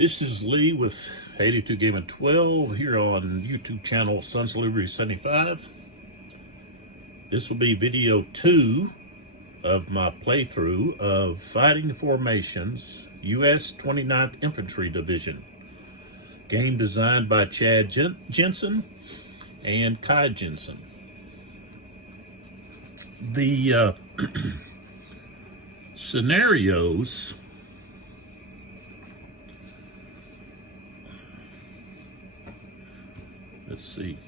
This is Lee with 82 Gaming 12 here on YouTube channel Sons of Liberty 75. This will be video 2 of my playthrough of Fighting Formations U.S. 29th Infantry Division. Game designed by Chad Jensen and Kai Jensen. The scenarios let's see,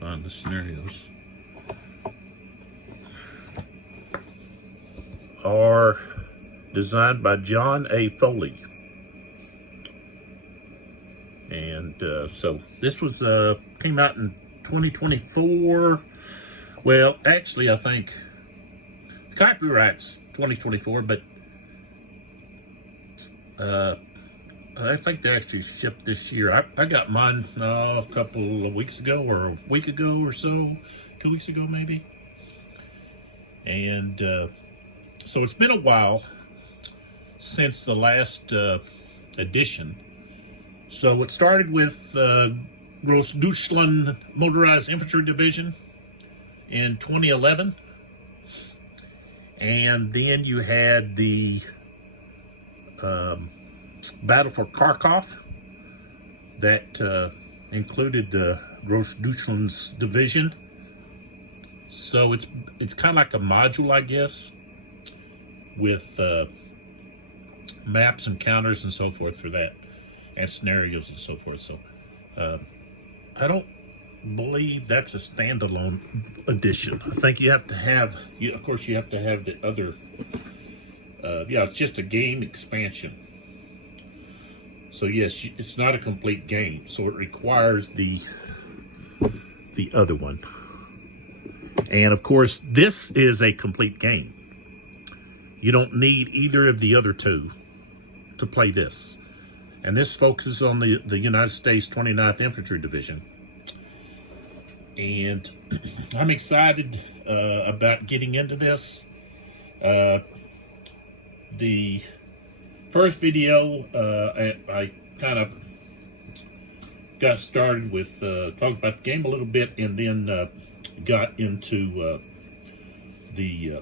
find the scenarios, are designed by John A. Foley. And so this was came out in 2024. Well, actually, I think the copyright's 2024, but I think they actually shipped this year. I got mine a couple of weeks ago, or a week ago or so, 2 weeks ago maybe. And so it's been a while since the last edition. So it started with Grossdeutschland Motorized Infantry Division in 2011. And then you had the Battle for Kharkov that included the Grossdeutschland's division. So it's kind of like a module, I guess, with maps and counters and so forth for that, and scenarios and so forth. So I don't believe that's a standalone edition. I think you have to have, of course, you have to have the other. Yeah, it's just a game expansion. So yes, it's not a complete game, so it requires the other one. And of course, this is a complete game. You don't need either of the other two to play this. And this focuses on the United States 29th Infantry Division. And I'm excited about getting into this. The first video, I kind of got started with talking about the game a little bit, and then got into the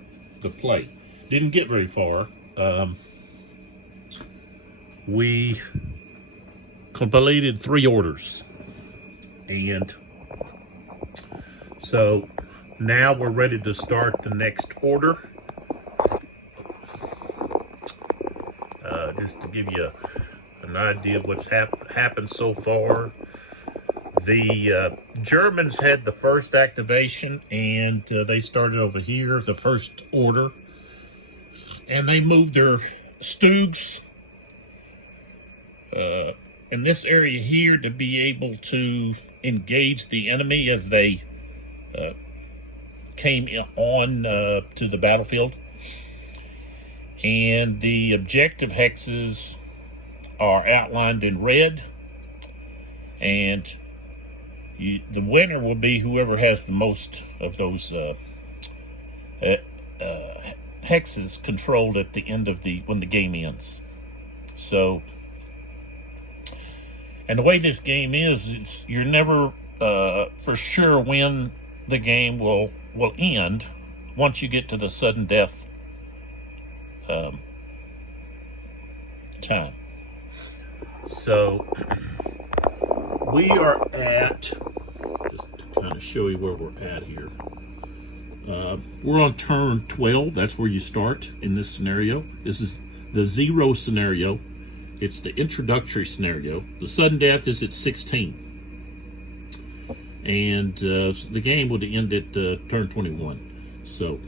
play. Didn't get very far. We completed 3 orders, and so now we're ready to start the next order. Just to give you an idea of what's happened so far. The Germans had the first activation, and they started over here, the first order, and they moved their Stugs in this area here to be able to engage the enemy as they came on to the battlefield. And the objective hexes are outlined in red, and the winner will be whoever has the most of those hexes controlled at the end of when the game ends. So, and the way this game is, you're never for sure when the game will end once you get to the sudden death time. So we are at, just to kind of show you where we're at here, we're on turn 12. That's where you start in this scenario. This is the 0 scenario. It's the introductory scenario. The sudden death is at 16, and the game would end at turn 21. So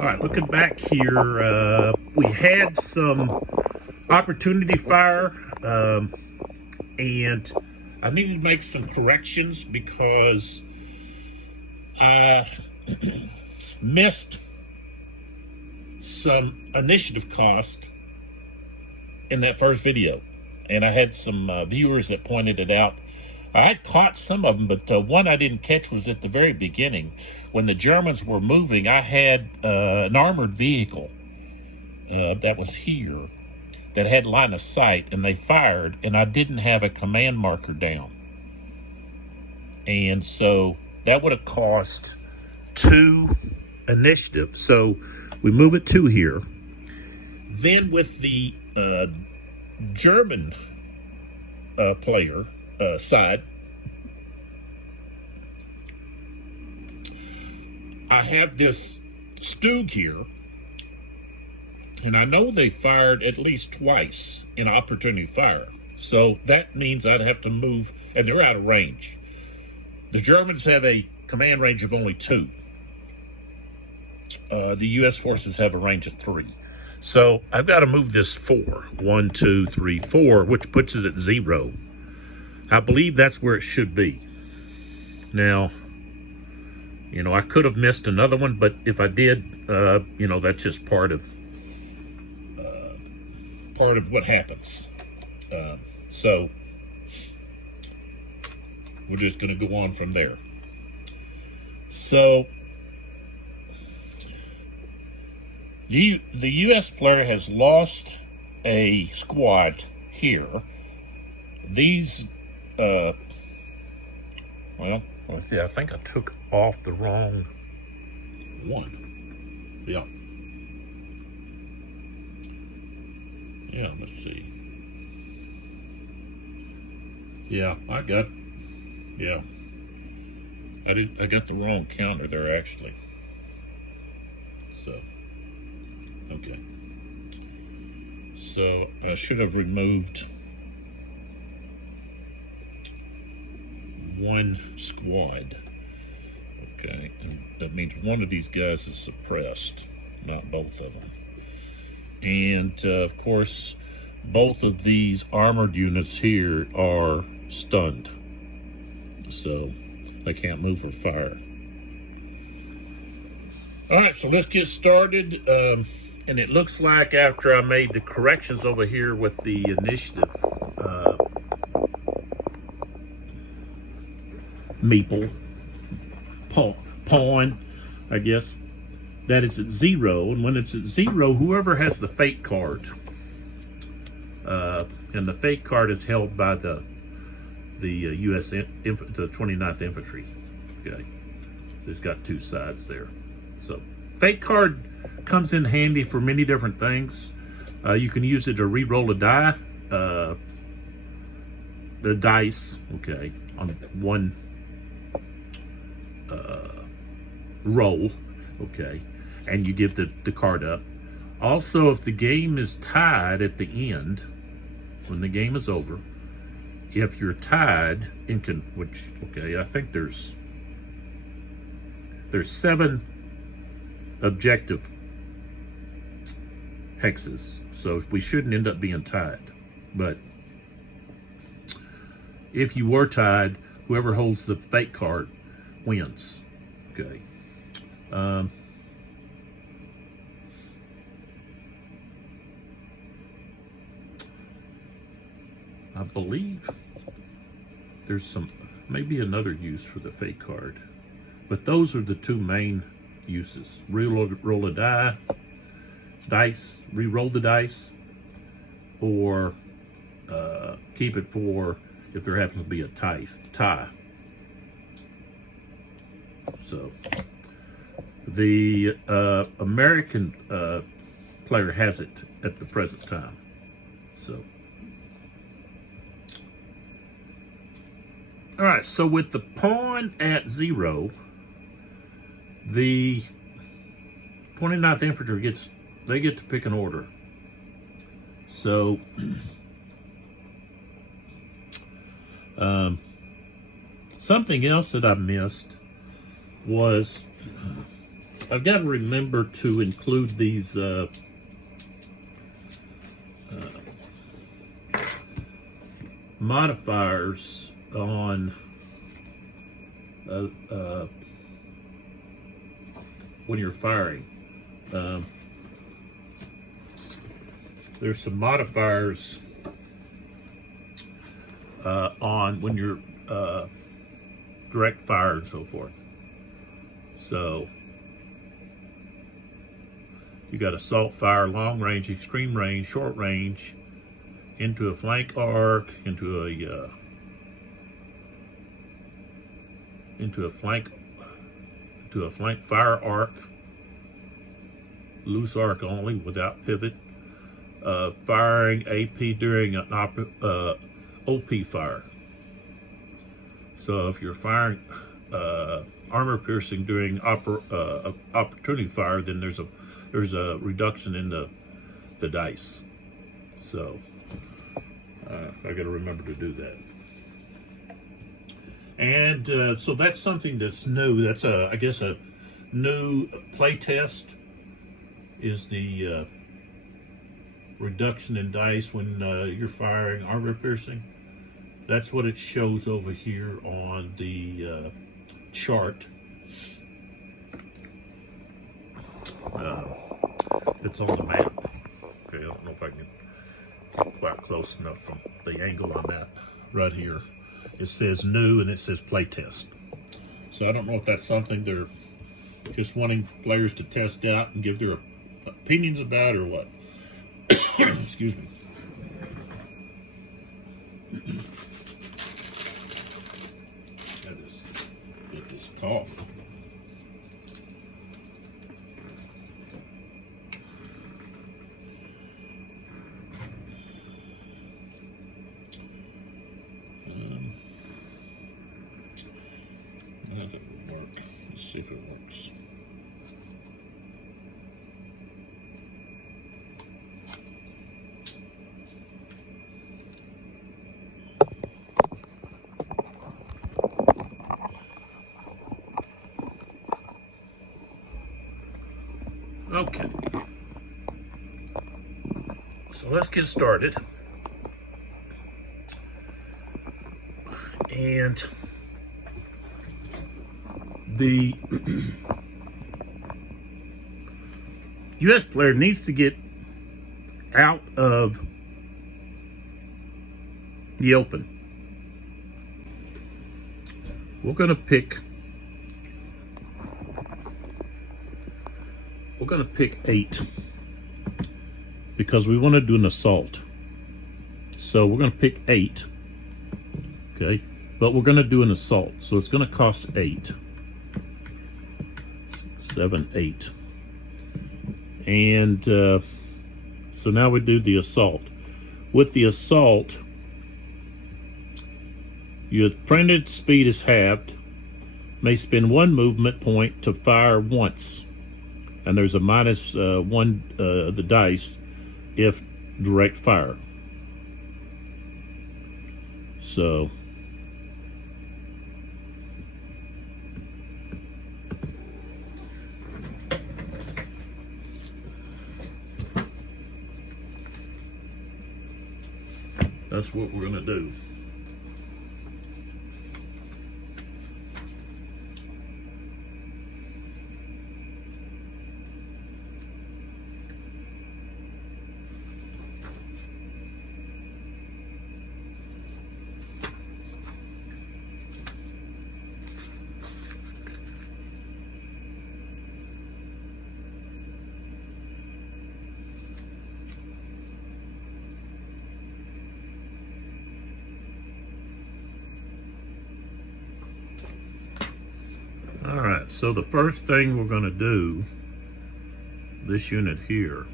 all right, looking back here, we had some opportunity fire, and I needed to make some corrections because I missed some initiative cost in that first video, and I had some viewers that pointed it out. I had caught some of them, but one I didn't catch was at the very beginning. When the Germans were moving, I had an armored vehicle that was here that had line of sight, and they fired, and I didn't have a command marker down. And so that would have cost 2 initiative. So we move it to here. Then with the German player side, I have this Stug here, and I know they fired at least twice in opportunity fire. So that means I'd have to move, and they're out of range. The Germans have a command range of only 2. The U.S. forces have a range of 3. So I've got to move this 4. 1, 2, 3, 4, which puts it at 0. I believe that's where it should be. Now, you know, I could have missed another one, but if I did, you know, that's just part of what happens. So we're just going to go on from there. So the U.S. player has lost a squad here. These, well, let's see, I think I took off the wrong one. Yeah. Yeah, let's see. Yeah, I got the wrong counter there, actually. So, okay. So I should have removed 1 squad. Okay, and that means one of these guys is suppressed, not both of them. And of course, both of these armored units here are stunned, so they can't move or fire. All right, so let's get started. And it looks like after I made the corrections over here with the initiative meeple pawn, I guess, that it's at 0. And when it's at 0, whoever has the fate card, and the fate card is held by the U.S. the 29th Infantry. Okay, so it's got 2 sides there. So fate card comes in handy for many different things. You can use it to re-roll a die, the dice. Okay, on one roll. Okay, and you give the card up. Also, if the game is tied at the end, when the game is over, if you're tied in which, okay, I think there's 7 objective hexes, so we shouldn't end up being tied. But if you were tied, whoever holds the fate card wins. Okay. I believe there's maybe another use for the fate card, but those are the 2 main uses. Roll a dice, re-roll the dice, or keep it for if there happens to be a tie. So the American player has it at the present time. So, all right, so with the pawn at 0, the 29th Infantry get to pick an order. So something else that I missed was I've got to remember to include these modifiers on when you're firing. There's some modifiers on when you're direct fire and so forth. So you got assault fire, long range, extreme range, short range, into a flank arc, into a flank fire arc, loose arc only without pivot, firing AP during an OP fire. So if you're firing armor piercing during opportunity fire, then there's a reduction in the dice. So I got to remember to do that. And so that's something that's new. That's I guess a new play test is the reduction in dice when you're firing armor piercing. That's what it shows over here on the chart. It's on the map. Okay, I don't know if I can get quite close enough from the angle I'm at right here. It says new and it says playtest. So I don't know if that's something they're just wanting players to test out and give their opinions about or what. Excuse me. I just get this cough. That will work. Let's see if it works. Okay. So let's get started. And the U.S. player needs to get out of the open. We're going to pick 8 because we want to do an assault. So we're going to pick 8. Okay, but we're going to do an assault, so it's going to cost 8. 7, 8. And so now we do the assault. With the assault, your printed speed is halved, may spend 1 movement point to fire once, and there's a minus 1 the dice if direct fire. So that's what we're going to do. All right, so the first thing we're going to do, this unit here,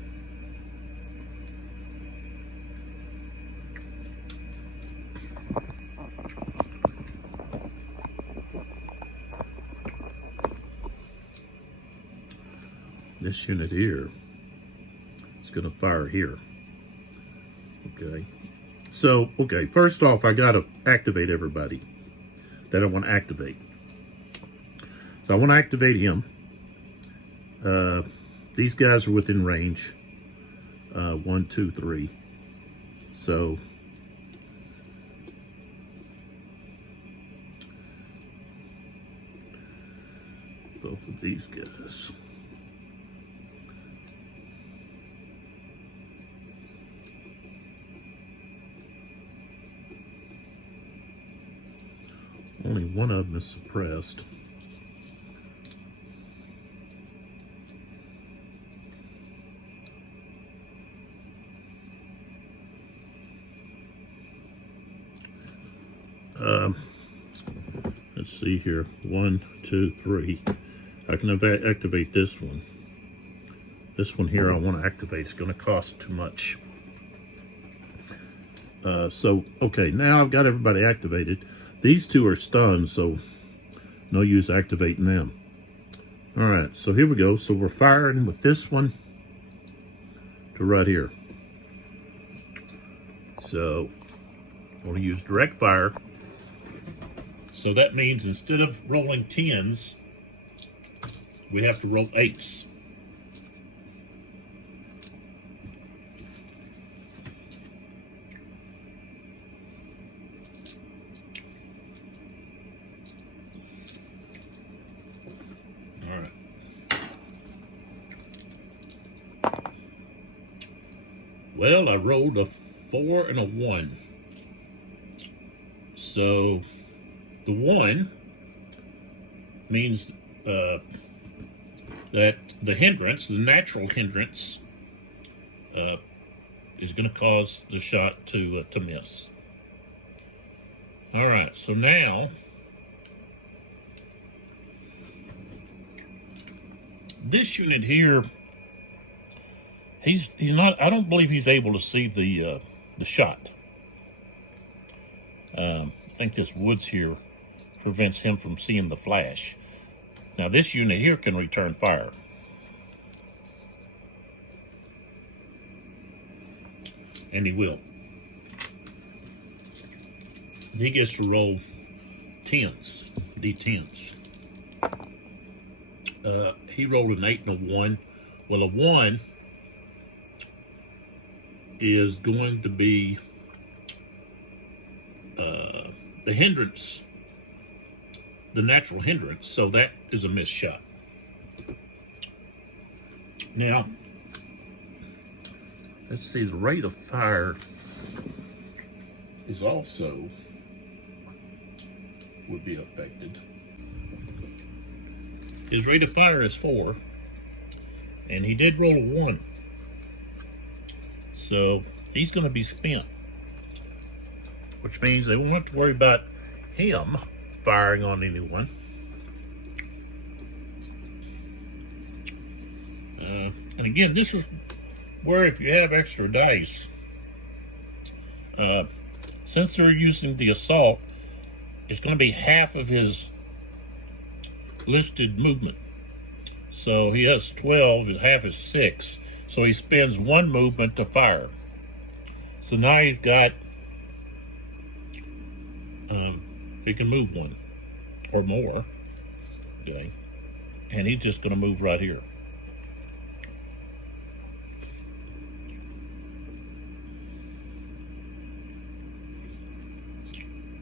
is going to fire here. Okay, so, okay, first off, I got to activate everybody that I want to activate. So I want to activate him. These guys are within range. 1, 2, 3. So both of these guys. Only one of them is suppressed. let's see here. 1, 2, 3. I can activate this one. This one here I want to activate. It's going to cost too much. So, okay, now I've got everybody activated. These two are stunned, so no use activating them. All right, so here we go. So we're firing with this one to right here. So I'm going to use direct fire. So that means instead of rolling 10s, we have to roll 8s. All right. Well, I rolled a 4 and a 1. So the 1 means that the hindrance, the natural hindrance, is going to cause the shot to miss. All right, so now this unit here, he's not. I don't believe he's able to see the shot. I think this woods here prevents him from seeing the flash. Now this unit here can return fire. And he will. He gets to roll 10s, D10s. He rolled an 8 and a 1. Well, a 1 is going to be the hindrance, the natural hindrance, so that is a missed shot. Now, let's see, the rate of fire is also would be affected. His rate of fire is 4, and he did roll a 1. So he's going to be spent, which means they won't have to worry about him firing on anyone. And again, this is where if you have extra dice, since they're using the assault, it's going to be half of his listed movement. So he has 12, and half is 6. So he spends 1 movement to fire. So now he's got, he can move 1 or more, okay? And he's just going to move right here.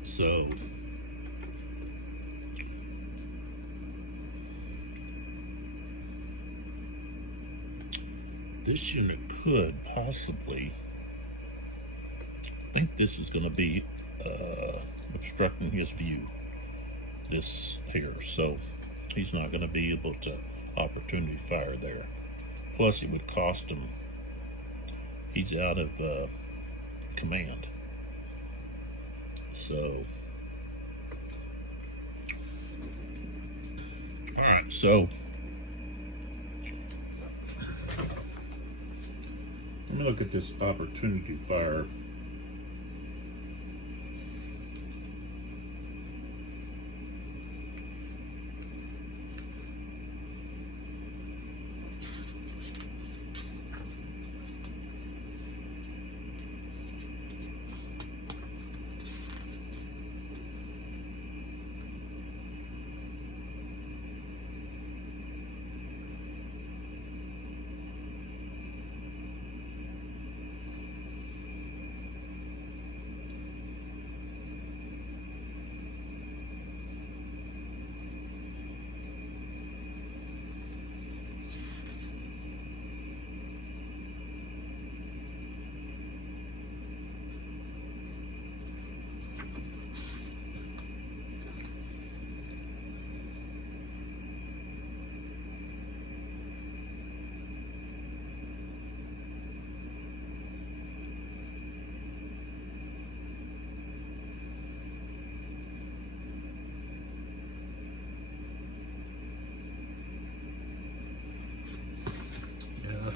So this unit could possibly, I think this is going to be obstructing his view, this here, so he's not going to be able to opportunity fire there. Plus it would cost him, he's out of command. So all right, so let me look at this opportunity fire.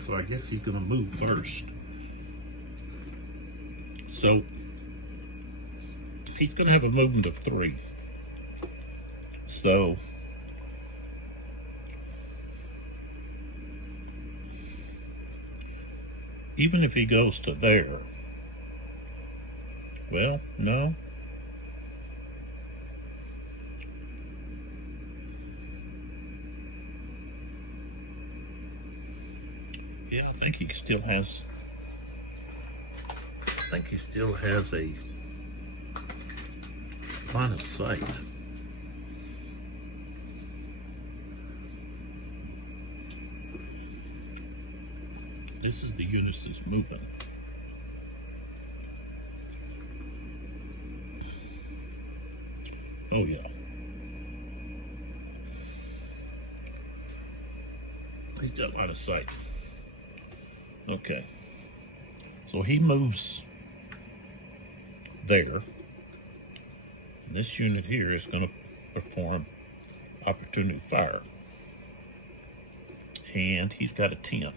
so I guess he's going to move first. So he's going to have a movement of 3. So even if he goes to there, well, no. Yeah, I think he still has a line of sight. This is the units that's moving. Oh yeah. He's got line of sight. Okay. So he moves there. And this unit here is going to perform opportunity fire. And he's got a 10.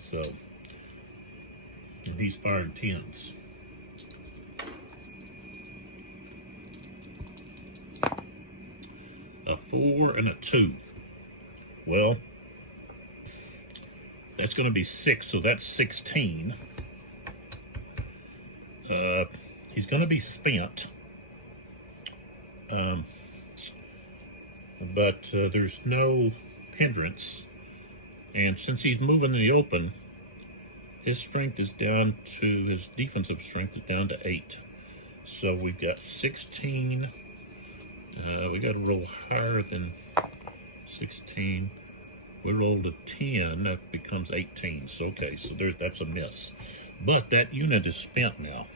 So, and he's firing 10s. A 4 and a 2. Well, that's going to be 6, so that's 16. He's going to be spent. But there's no hindrance. And since he's moving in the open, his strength is down to, his defensive strength is down to 8. So we've got 16. We got to roll higher than 16. We rolled a 10, that becomes 18. So okay, so that's a miss. But that unit is spent now.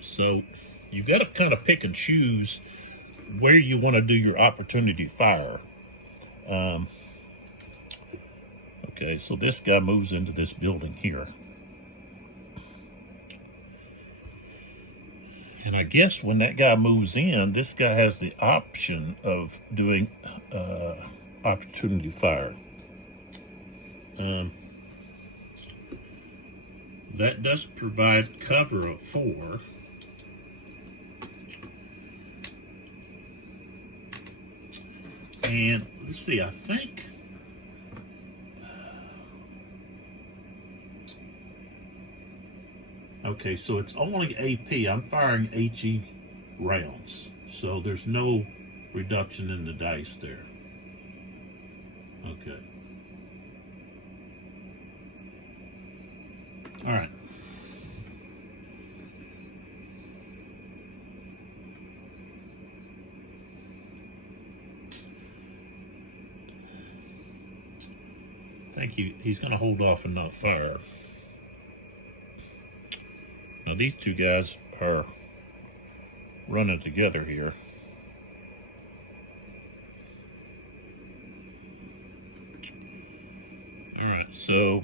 So you've got to kind of pick and choose where you want to do your opportunity fire. Okay, so this guy moves into this building here. And I guess when that guy moves in, this guy has the option of doing opportunity fire. That does provide cover of 4. And let's see, I think okay, so it's only AP. I'm firing HE rounds, so there's no reduction in the dice there. Okay. All right. I think he's going to hold off and not fire. Now these two guys are running together here. All right, so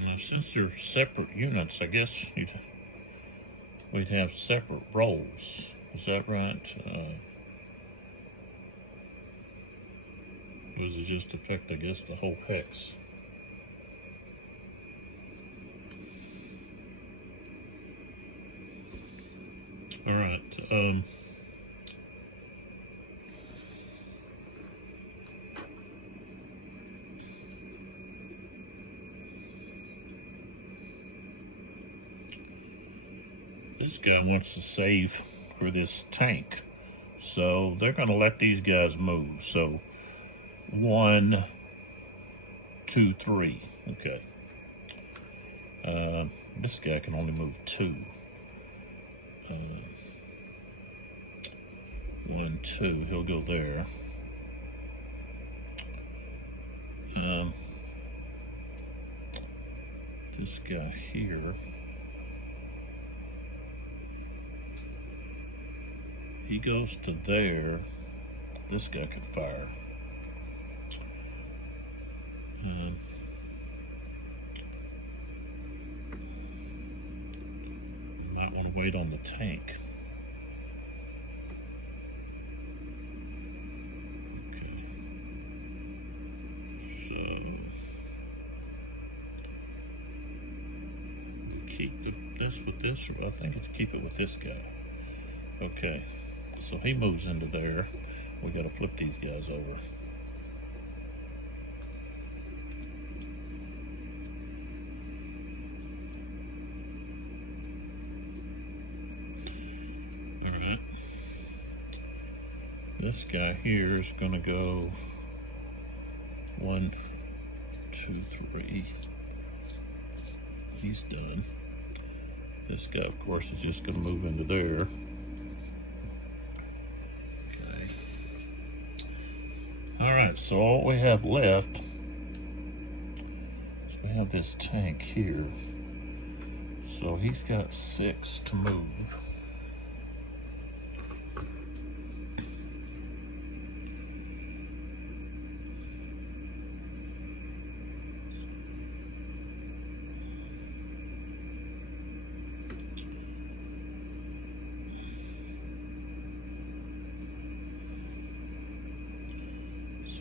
now since they're separate units, I guess we'd have separate roles. Is that right? Does it just affect, I guess, the whole hex? All right. This guy wants to save for this tank, so they're going to let these guys move. So 1, 2, 3. Okay. This guy can only move 2. 1, 2. He'll go there. This guy here, he goes to there. This guy could fire. Might want to wait on the tank. Okay. So keep this with this, or I think it's keep it with this guy. Okay. So he moves into there. We got to flip these guys over. Alright. This guy here is going to go 1, 2, 3. He's done. This guy, of course, is just going to move into there. Alright, so all we have left is we have this tank here. So he's got 6 to move. So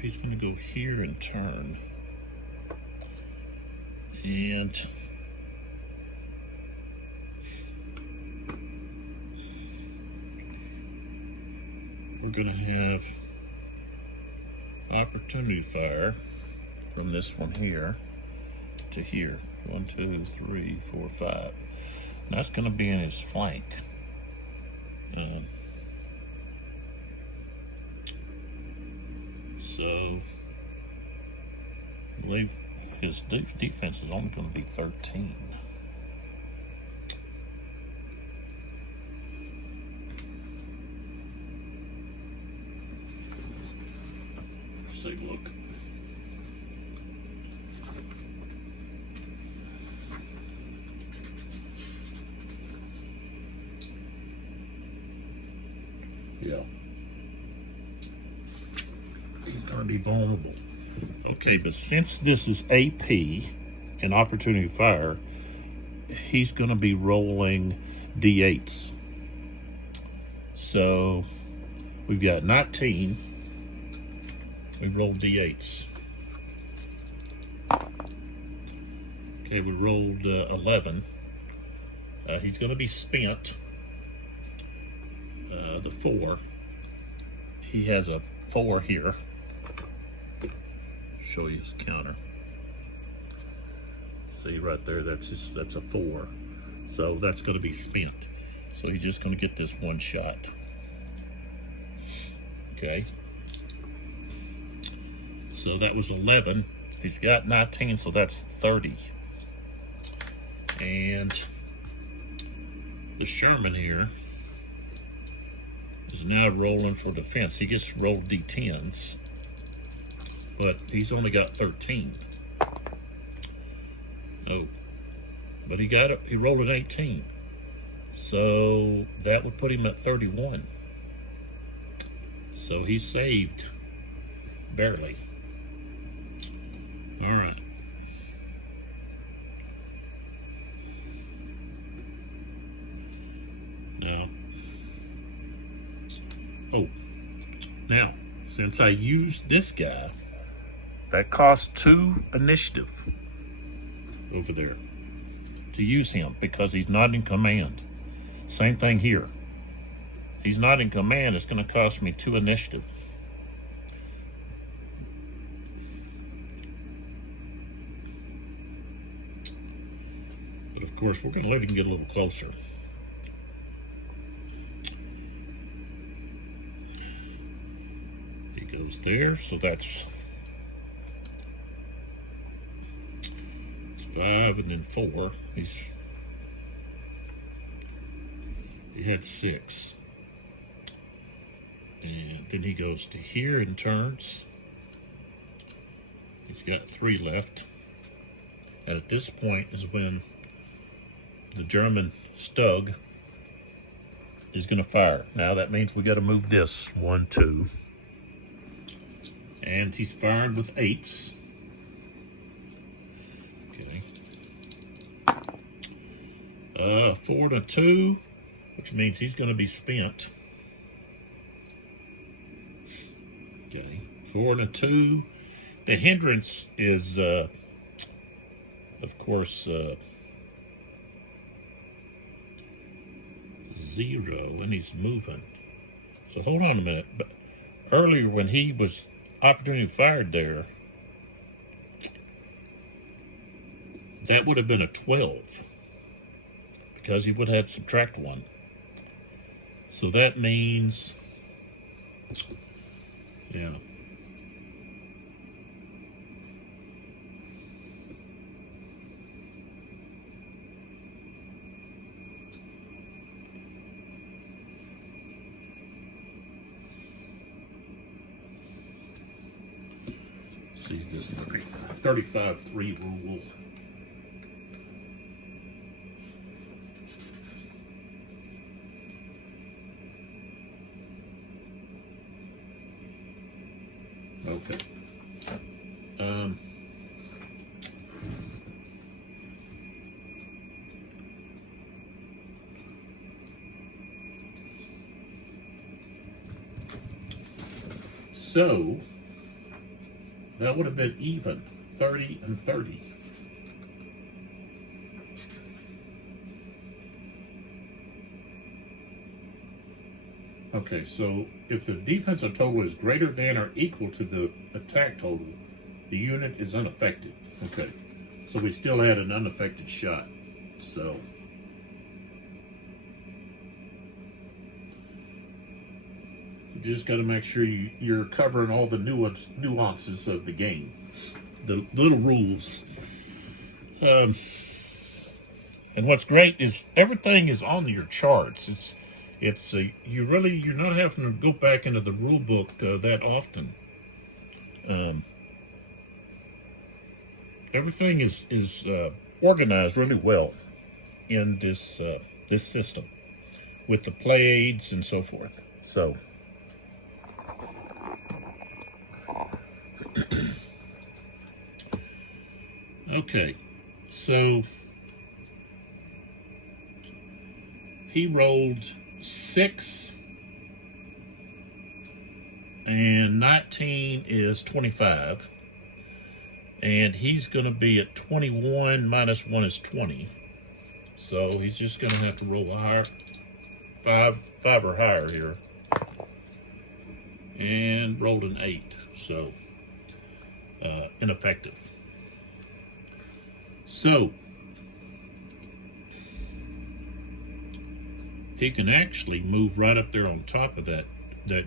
he's going to go here and turn. And we're going to have opportunity fire from this one here to here. 1, 2, 3, 4, 5. And that's going to be in his flank. So, I believe his defense is only going to be 13. Let's take a look. Yeah. He's going to be vulnerable. Okay, but since this is AP and opportunity fire, he's going to be rolling D8s. So we've got 19. We rolled D8s. Okay, we rolled 11. He's going to be spent. The 4. He has a 4 here. Show you his counter. See right there, that's a 4. So that's going to be spent. So he's just going to get this one shot. Okay. So that was 11. He's got 19, so that's 30. And the Sherman here is now rolling for defense. He gets rolled D10s, but he's only got 13. Oh, but he rolled an 18. So that would put him at 31. So he saved barely. All right. Now, since I used this guy, that costs 2 initiative over there to use him because he's not in command. Same thing here. He's not in command. It's going to cost me 2 initiative. But of course, we're going to let him get a little closer. He goes there, so that's 5 and then 4. He had 6. And then he goes to here and turns. He's got 3 left. And at this point is when the German Stug is going to fire. Now that means we got to move this 1, 2. And he's firing with 8s. Okay. 4 and a 2, which means he's going to be spent. Okay, 4 and a 2. The hindrance is, of course, 0, and he's moving. So hold on a minute. But earlier when he was opportunity fired there, that would have been a 12 because he would have had subtract 1. So that means, yeah. See this 35-3 rule. Okay. So that would have been even, 30 and 30. Okay, so if the defensive total is greater than or equal to the attack total, the unit is unaffected. Okay, so we still had an unaffected shot. So you just got to make sure you're covering all the nuances of the game, the little rules. And what's great is everything is on your charts. You're not having to go back into the rule book that often. Everything is organized really well in this system with the play aids and so forth. So okay, so he rolled 6 and 19 is 25, and he's going to be at 21 minus 1 is 20, so he's just going to have to roll higher, 5 or higher here, and rolled an 8, so ineffective. So he can actually move right up there on top of that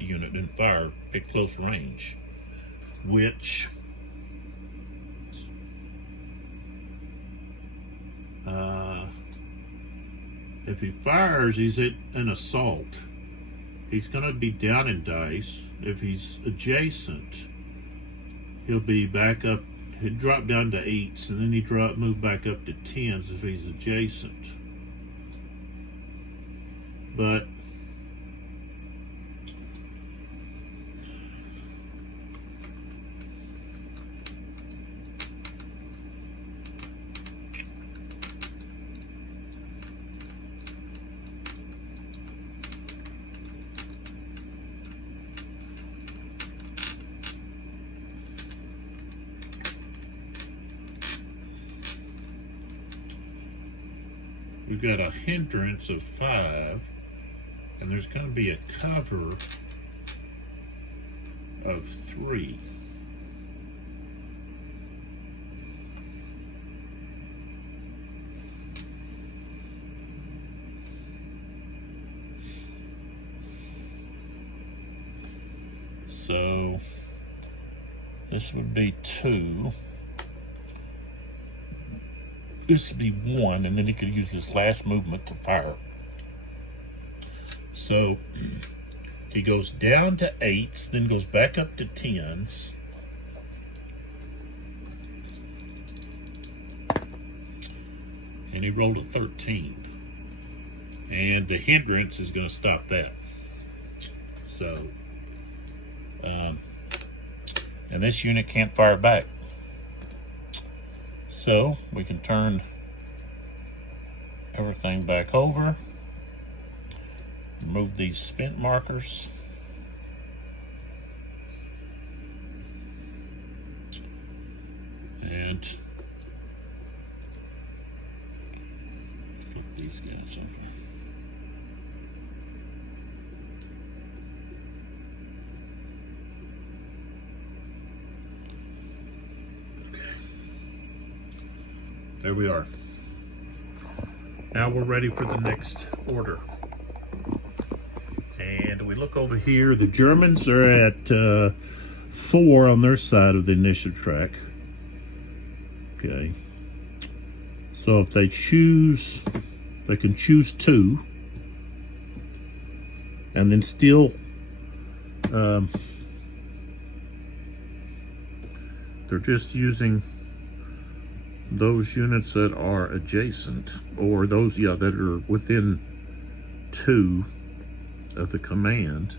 unit and fire at close range, which if he fires, he's at an assault. He's going to be down in dice. If he's adjacent, he'll be back up. He'd drop down to 8s, and then he move back up to 10s if he's adjacent. But we've got a hindrance of 5, and there's going to be a cover of 3. So this would be 2. This would be 1, and then he could use his last movement to fire. So he goes down to 8s, then goes back up to 10s. And he rolled a 13. And the hindrance is going to stop that. So, and this unit can't fire back. So we can turn everything back over. Remove these spent markers. And put these guys in here. There we are. Now we're ready for the next order. And we look over here. The Germans are at 4 on their side of the initiative track. Okay. So if they choose, they can choose 2. And then still, they're just using those units that are adjacent, or those, yeah, that are within 2 of the command.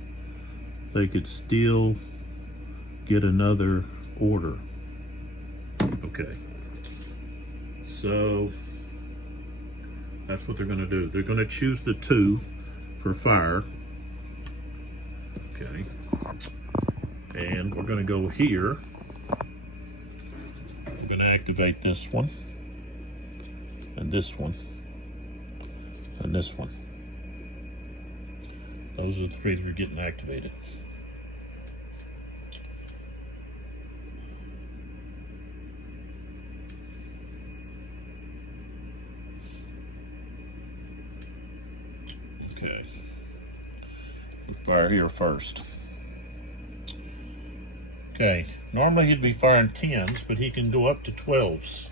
They could still get another order. Okay. So that's what they're going to do. They're going to choose the 2 for fire. Okay. And we're going to go here. I'm going to activate this one, and this one, and this one. Those are the 3 that are getting activated. Okay. Let's fire here first. Okay, normally he'd be firing 10s, but he can go up to 12s.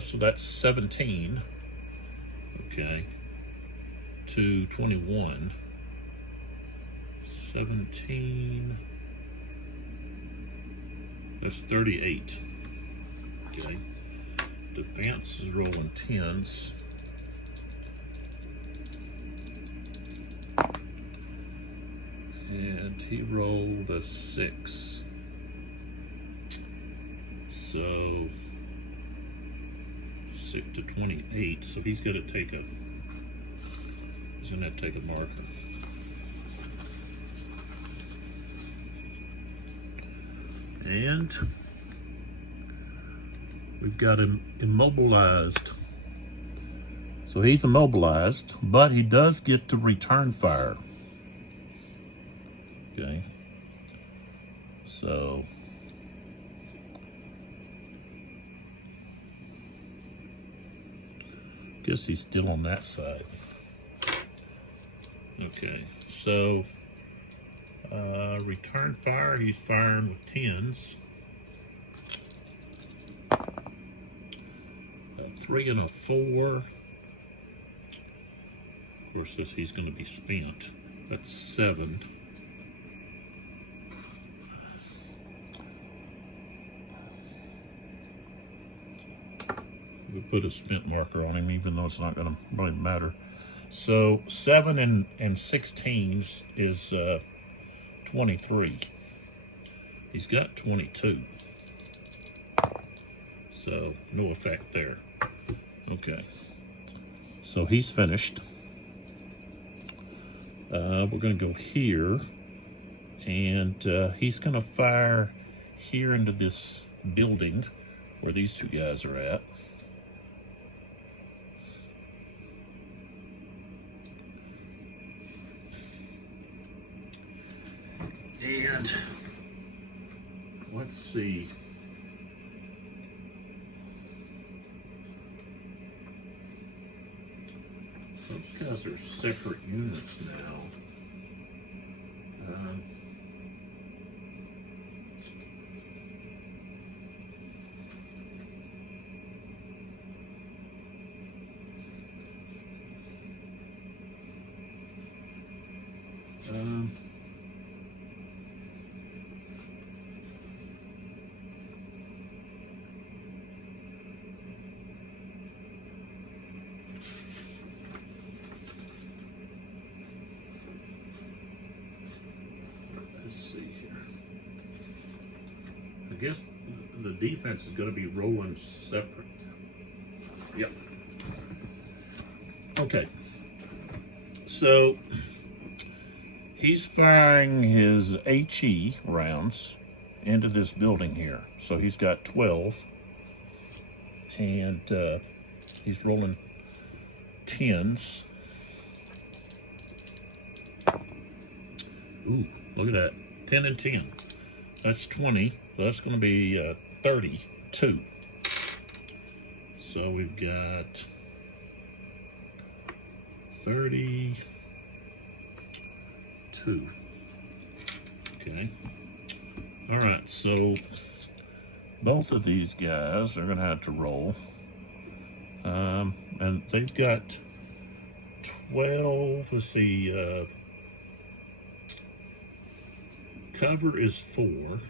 So that's 17. Okay, to 21. 17. That's 38. Okay, defense is rolling 10s. And he rolled a 6. So 6 to 28. So he's gonna take a marker. And we've got him immobilized. So he's immobilized, but he does get to return fire. Okay, so guess he's still on that side. Okay, so return fire, he's firing with 10s. A 3 and a 4. Of course, he's going to be spent. That's 7. We'll put a spent marker on him, even though it's not going to really matter. So 7 and 16s is 23. He's got 22. So no effect there. Okay. So he's finished. We're going to go here, and he's going to fire here into this building where these 2 guys are at. And let's see. Those guys are separate units now. Let's see here. guess the defense is going to be rolling separate. Yep. Okay. So he's firing his HE rounds into this building here. So he's got 12. And he's rolling 10s. Ooh, look at that. 10 and 10. That's 20. So that's going to be 32. So we've got 32. Okay. All right, so both of these guys are going to have to roll. And they've got 12, let's see, cover is 4.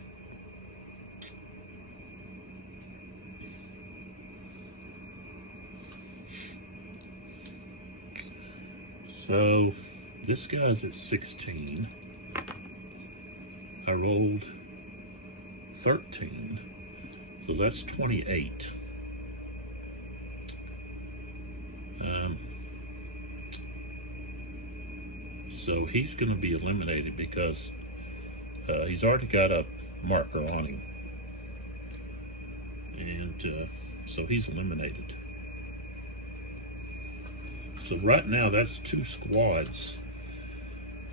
So this guy's at 16. I rolled 13, so that's 28. So he's going to be eliminated because he's already got a marker on him, and so he's eliminated. So right now, that's 2 squads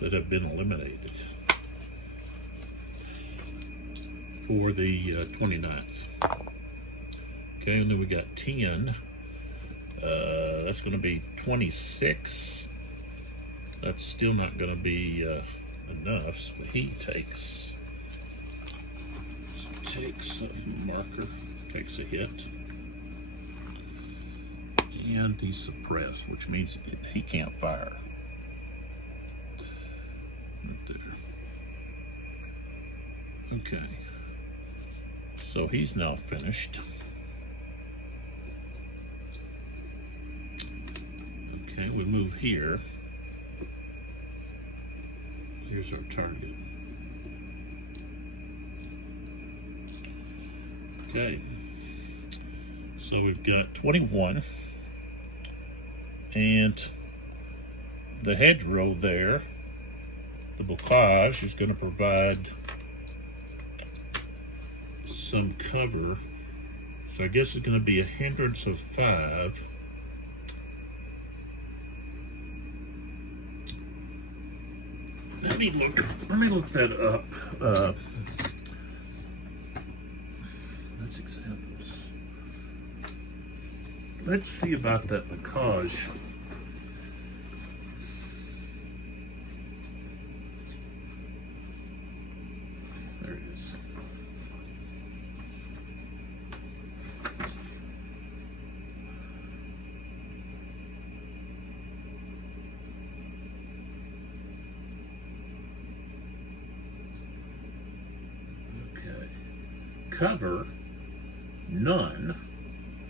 that have been eliminated for the 29th. Okay, and then we got 10. That's going to be 26. That's still not going to be enough. So he takes a marker, takes a hit. And he's suppressed, which means he can't fire. Right there. Okay. So he's now finished. Okay, we move here. Here's our target. Okay. So we've got 21. And the hedgerow there, the bocage, is going to provide some cover. So I guess it's going to be a hindrance of 5. Let me look that up. That's examples. Let's see about that bocage. There it is. Okay. Cover, none.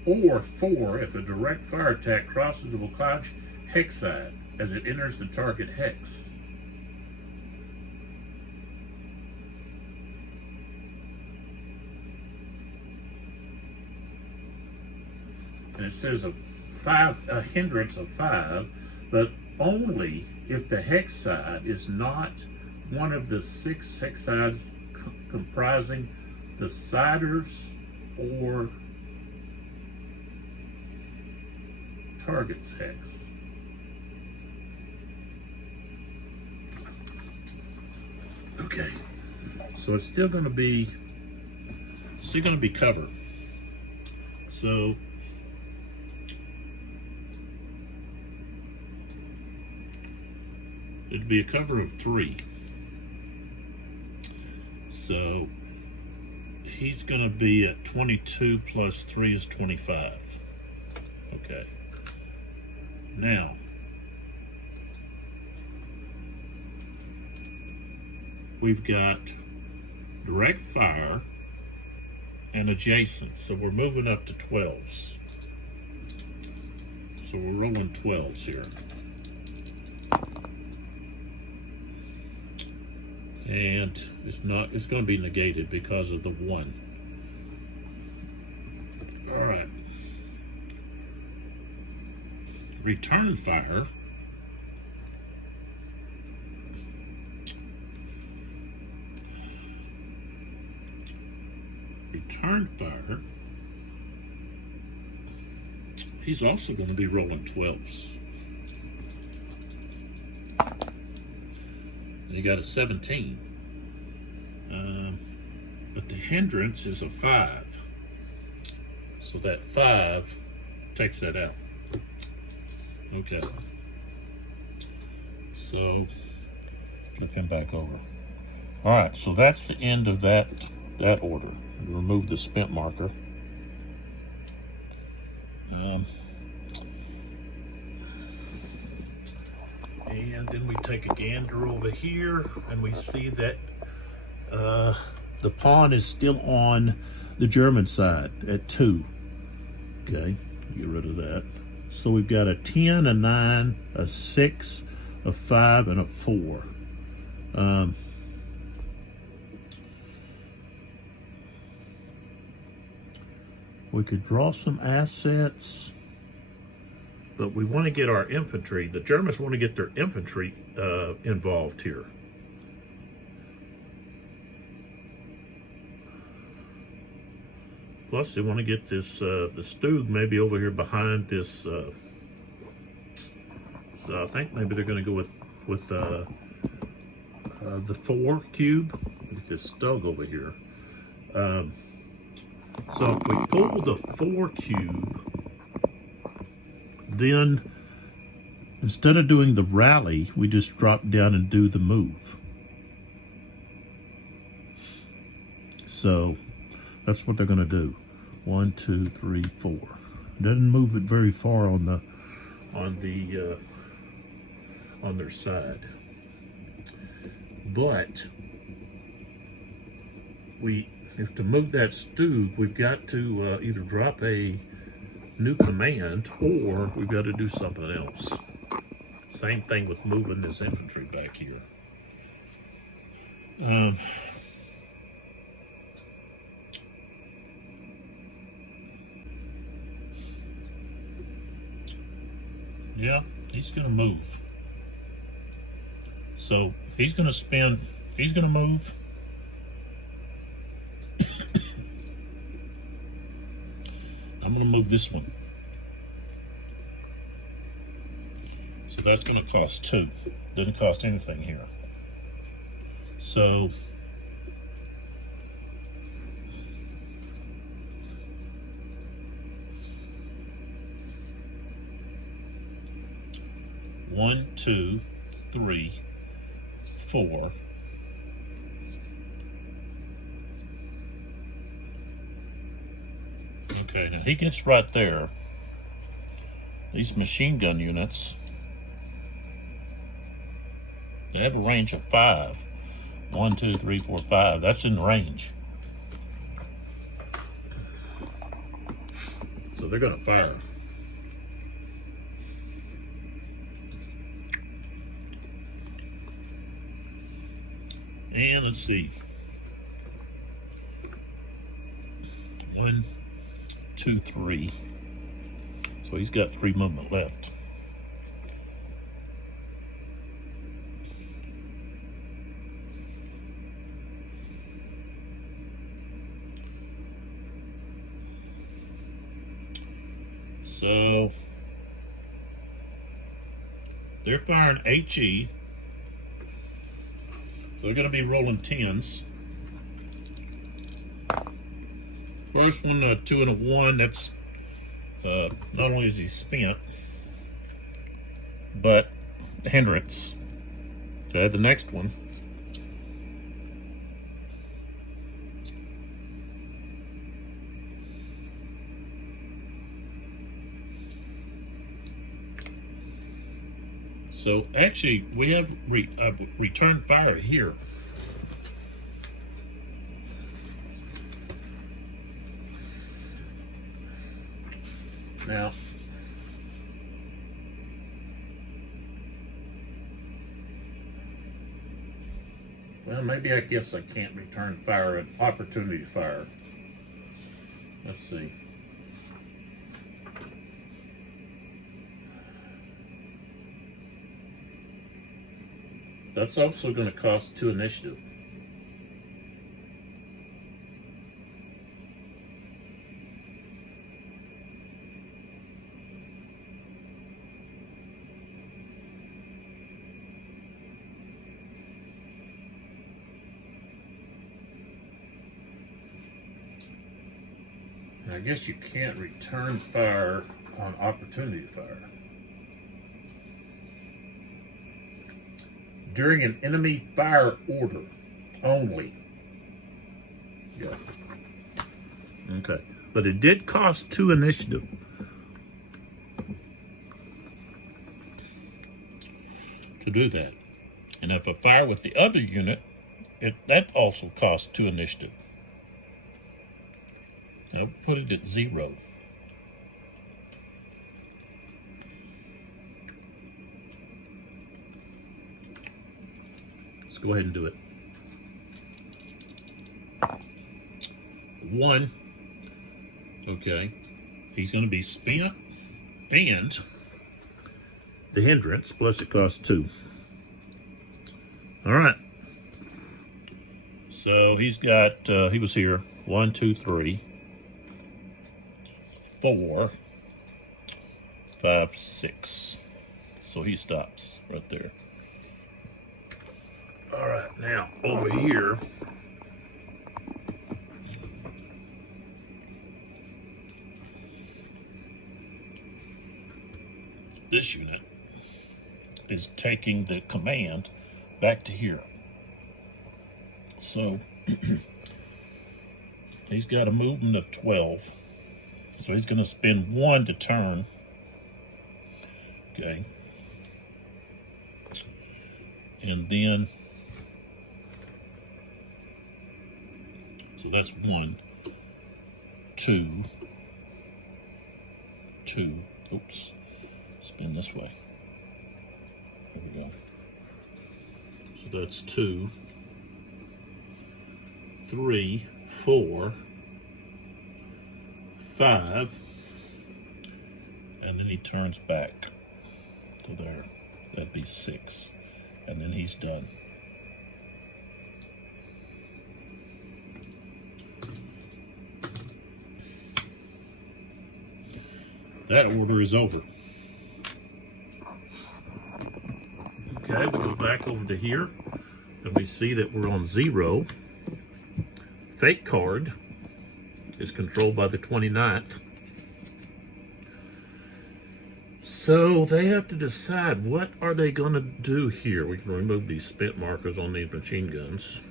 Or 4 if a direct fire attack crosses the bocage hex side as it enters the target hex. And it says a hindrance of 5, but only if the hex side is not one of the 6 hex sides comprising the siders or target's hex. Okay, so it's still going to be covered. So it'd be a cover of 3. So he's going to be at 22 plus 3 is 25. Okay. Now, we've got direct fire and adjacent, so we're moving up to 12s. So we're rolling 12s here. And it's going to be negated because of the 1. return fire, he's also going to be rolling 12s. And he got a 17. But the hindrance is a 5. So that 5 takes that out. Okay. So flip him back over. All right, so that's the end of that order. Remove the spent marker. And then we take a gander over here, and we see that the pawn is still on the German side at 2. Okay, get rid of that. So we've got a 10, a 9, a 6, a 5, and a 4. We could draw some assets, but we want to get our infantry. The Germans want to get their infantry involved here. Plus, they want to get this the Stug maybe over here behind this. So I think maybe they're going to go with the 4 cube. Get this Stug over here. So if we pull the 4 cube, then instead of doing the rally, we just drop down and do the move. So that's what they're going to do. 1, 2, 3, 4. Doesn't move it very far on their side. But if to move that Stug, we've got to either drop a new command or we've got to do something else. Same thing with moving this infantry back here. Yeah, he's going to move. So he's going to spin, he's going to move. I'm going to move this one. So that's going to cost 2. Doesn't cost anything here. So one, 2, 3, 4. Okay, now he gets right there. These machine gun units, they have a range of 5. 1, 2, 3, 4, 5. That's in range. So they're going to fire. And let's see. 1, 2, 3. So he's got 3 movement left. So they're firing HE. So they're going to be rolling 10s. First one, 2 and a 1. That's not only is he spent, but hindrance. Okay, the next one. So actually, we have return fire here. Now, well, maybe I guess I can't return fire at opportunity fire. Let's see. That's also going to cost 2 initiative. And I guess you can't return fire on opportunity fire. During an enemy fire order only. Yeah. Okay. But it did cost 2 initiative. To do that. And if I fire with the other unit, that also costs 2 initiative. Now put it at 0. Let's go ahead and do it. 1. Okay. He's going to be spent, and the hindrance, plus it costs 2. All right. So he's got, he was here, 1, 2, 3, 4, 5, 6. So he stops right there. All right, now over here, this unit is taking the command back to here. So he's got a movement of 12. So he's going to spend 1 to turn. Okay. And then, so that's 1, 2, 2. Oops. Spin this way. There we go. So that's 2, 3, 4, 5, and then he turns back to there. That'd be 6, and then he's done. That order is over. Okay, we go back over to here, and we see that we're on 0. Fake card is controlled by the 29th. So they have to decide, what are they going to do here? We can remove these spent markers on these machine guns.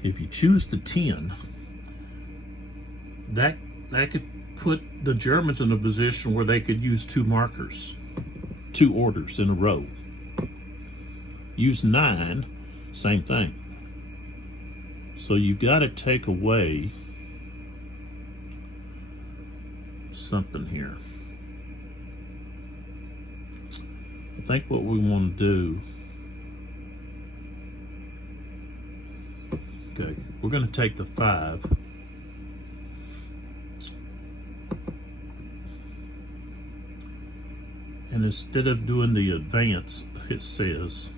If you choose the 10, that could put the Germans in a position where they could use 2 markers, 2 orders in a row. Use 9, same thing. So you've got to take away something here. I think what we want to do, okay, we're going to take the 5. And instead of doing the advance, it says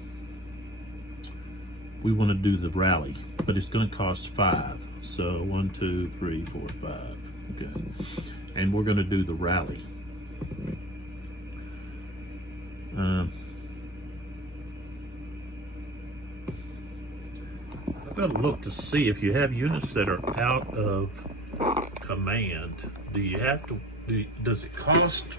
we want to do the rally, but it's going to cost 5. So 1, 2, 3, 4, 5. Okay. And we're going to do the rally. I've got to look to see if you have units that are out of command. Does it cost